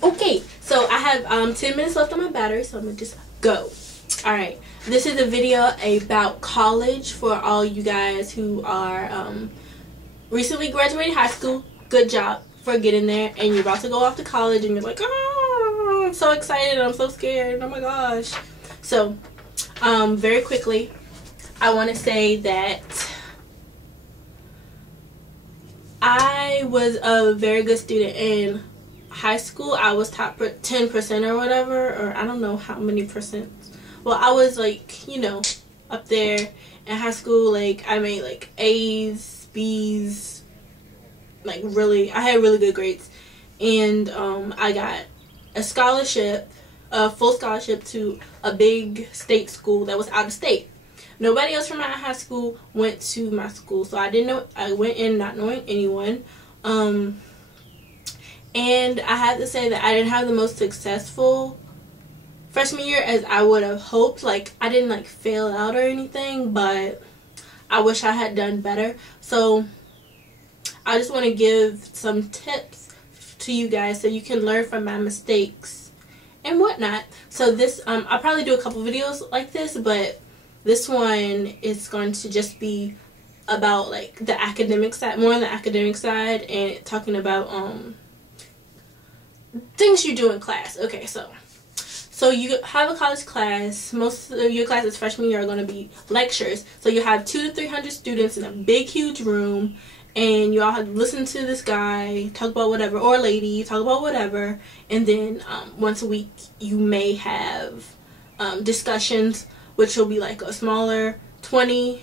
Okay, so I have 10 minutes left on my battery, so I'm gonna just go. Alright, this is a video about college for all you guys who are recently graduated high school. Good job for getting there, and you're about to go off to college and you're like, oh, I'm so excited, I'm so scared, oh my gosh. So very quickly, I want to say that I was a very good student in high school. I was top 10% or whatever, or I don't know how many percent. Well, I was like, you know, up there in high school. Like, I made like A's, B's, like really, I had really good grades. And I got a scholarship, a full scholarship to a big state school that was out of state. Nobody else from my high school went to my school, so I didn't know. I went in not knowing anyone. And I have to say that I didn't have the most successful freshman year as I would have hoped. Like, I didn't like fail out or anything, but I wish I had done better. So I just want to give some tips to you guys so you can learn from my mistakes and whatnot. So this, I'll probably do a couple videos like this, but this one is going to just be about like the academic side, more on the academic side, and talking about things you do in class. Okay, so you have a college class. Most of your classes freshman year are going to be lectures. So you have 200 to 300 students in a big, huge room, and you all have to listen to this guy talk about whatever, or lady talk about whatever, and then once a week you may have discussions, which will be like a smaller 20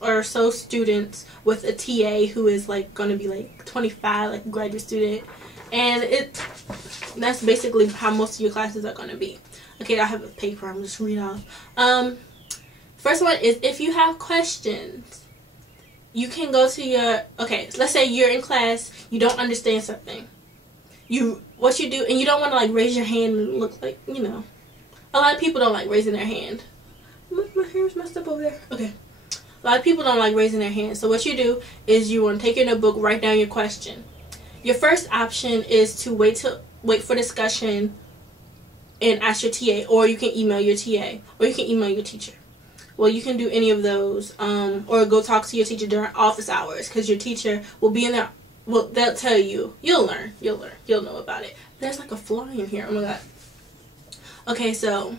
or so students with a TA who is like going to be like 25, like a graduate student. And that's basically how most of your classes are going to be. Okay, I have a paper. I'm just reading off. First one is, if you have questions, you can go to your, okay, let's say you're in class, you don't understand something. What you do, and you don't want to like raise your hand and look like, you know, a lot of people don't like raising their hand. My hair's messed up over there. Okay. A lot of people don't like raising their hand. So what you do is you want to take your notebook, write down your question. Your first option is to wait for discussion and ask your TA, or you can email your TA, or you can email your teacher. Well, you can do any of those, or go talk to your teacher during office hours, because your teacher will be in there. Well, they'll tell you. You'll learn. You'll know about it. There's like a fly in here. Oh my god. Okay, so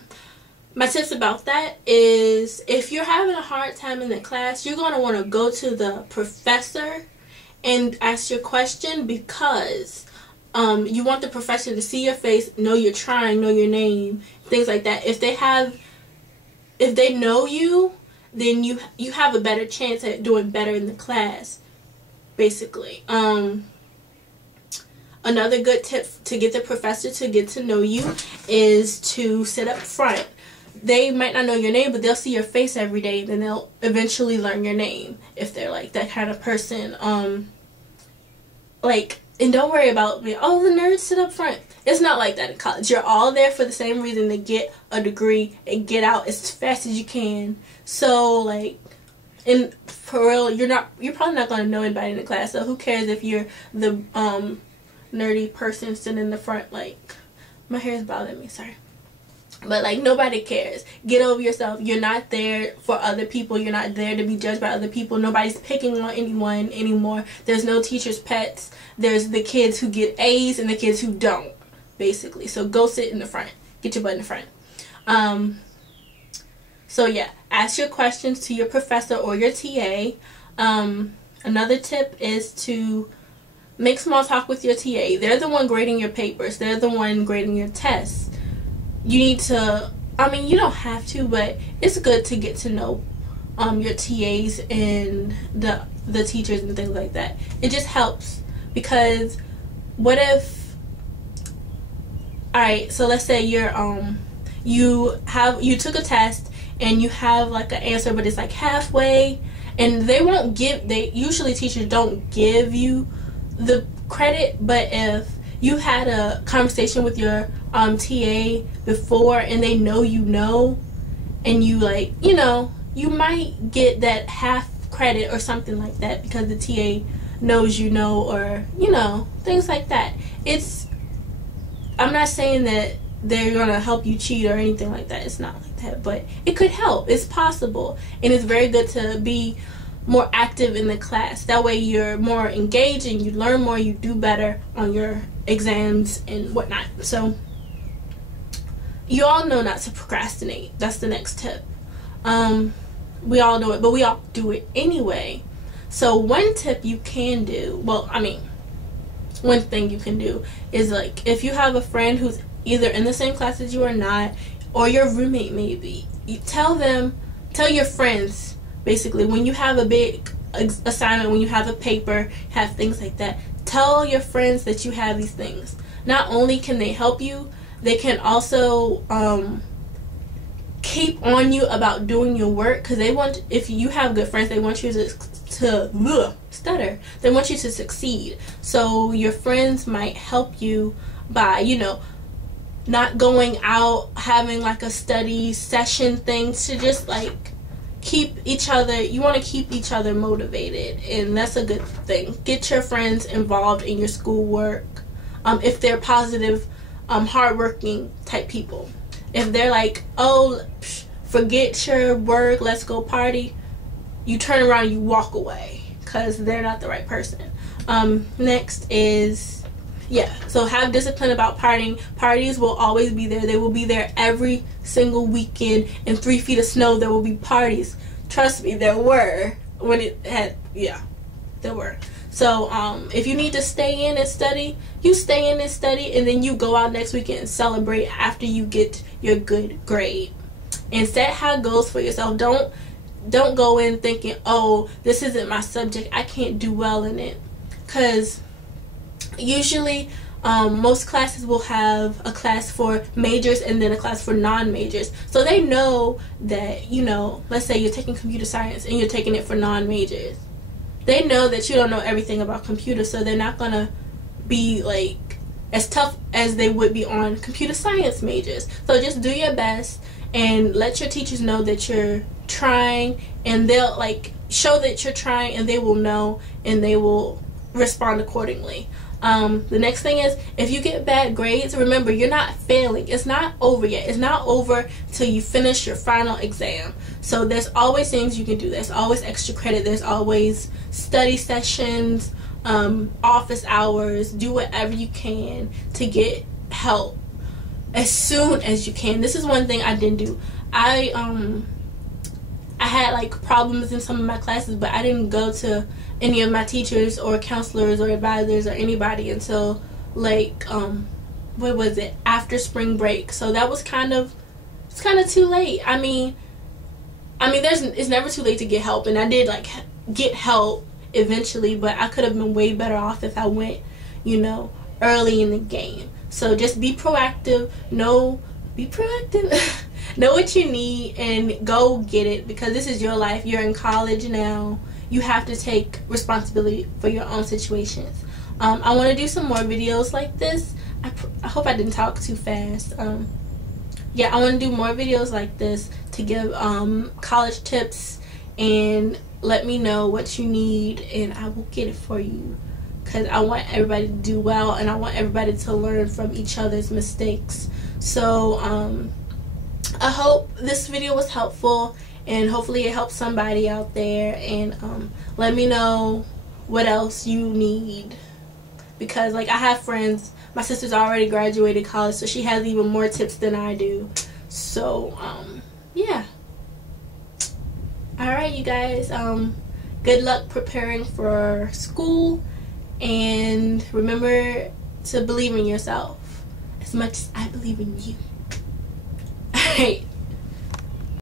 my tips about that is, if you're having a hard time in the class, you're going to want to go to the professor and ask your question, because you want the professor to see your face, know you're trying, know your name, things like that. If they know you, then you have a better chance at doing better in the class, basically. Another good tip to get the professor to get to know you is to sit up front. They might not know your name, but they'll see your face every day, then they'll eventually learn your name if they're like that kind of person. And don't worry about me, oh, the nerds sit up front. It's not like that in college. You're all there for the same reason, to get a degree and get out as fast as you can. So like, and for real, you're probably not gonna know anybody in the class. So who cares if you're the nerdy person sitting in the front? Like, my hair is bothering me, sorry. But like, nobody cares. Get over yourself. You're not there for other people. You're not there to be judged by other people. Nobody's picking on anyone anymore. There's no teacher's pets. There's the kids who get A's and the kids who don't, basically. So go sit in the front. Get your butt in the front. So yeah, ask your questions to your professor or your TA. Another tip is to make small talk with your TA. They're the one grading your papers. They're the one grading your tests. You need to, I mean, you don't have to, but it's good to get to know your TAs and the teachers and things like that. It just helps, because what if, alright, so let's say you're you took a test and you have like an answer, but it's like halfway, and usually teachers don't give you the credit. But if you had a conversation with your TA before, and they know you know, and you like, you know, you might get that half credit or something like that, because the TA knows you know, or you know, things like that. It's I'm not saying that they're gonna help you cheat or anything like that. It's not like that, but it could help. It's possible, and it's very good to be more active in the class. That way you're more engaged and you learn more, you do better on your exams and whatnot. So you all know not to procrastinate. That's the next tip. We all know it, but we all do it anyway. So one tip you can do, well, I mean, one thing you can do is, like, if you have a friend who's either in the same class as you or not, or your roommate maybe, you tell your friends, basically, when you have a big assignment, when you have a paper, have things like that, tell your friends that you have these things. Not only can they help you, they can also keep on you about doing your work, because they want, if you have good friends, they want you to stutter. They want you to succeed. So your friends might help you by, you know, not going out, having like a study session thing, to just like keep each other, you want to keep each other motivated, and that's a good thing. Get your friends involved in your schoolwork, if they're positive, hardworking type people. If they're like, oh, forget your work, let's go party, you turn around and you walk away, because they're not the right person. Next is, so have discipline about partying. Parties will always be there. They will be there every single weekend. In 3 feet of snow, there will be parties. Trust me, there were. When it had, there were. So if you need to stay in and study, you stay in and study, and then you go out next weekend and celebrate after you get your good grade. And set high goals for yourself. Don't go in thinking, oh, this isn't my subject, I can't do well in it. Because usually most classes will have a class for majors and then a class for non-majors. So they know that, you know, let's say you're taking computer science and you're taking it for non-majors. They know that you don't know everything about computers, so they're not going to be like as tough as they would be on computer science majors. So just do your best and let your teachers know that you're trying, and they'll like show that you're trying, and they will know and they will respond accordingly. The next thing is, if you get bad grades, remember, you're not failing. It's not over yet. It's not over till you finish your final exam. So there's always things you can do. There's always extra credit. There's always study sessions, office hours. Do whatever you can to get help as soon as you can. This is one thing I didn't do. I had like problems in some of my classes, but I didn't go to any of my teachers or counselors or advisors or anybody until like what was it, after spring break. So that was kind of too late. I mean it's never too late to get help, and I did like get help eventually, but I could have been way better off if I went, you know, early in the game. So just be proactive. Know what you need and go get it, because this is your life. You're in college now. You have to take responsibility for your own situations. I want to do some more videos like this. I hope I didn't talk too fast. I want to do more videos like this to give college tips, and let me know what you need and I will get it for you, because I want everybody to do well and I want everybody to learn from each other's mistakes. So I hope this video was helpful, and hopefully it helps somebody out there. And let me know what else you need, because like I have friends, my sister's already graduated college, so she has even more tips than I do. So yeah, alright you guys, good luck preparing for school, and remember to believe in yourself as much as I believe in you. Alright,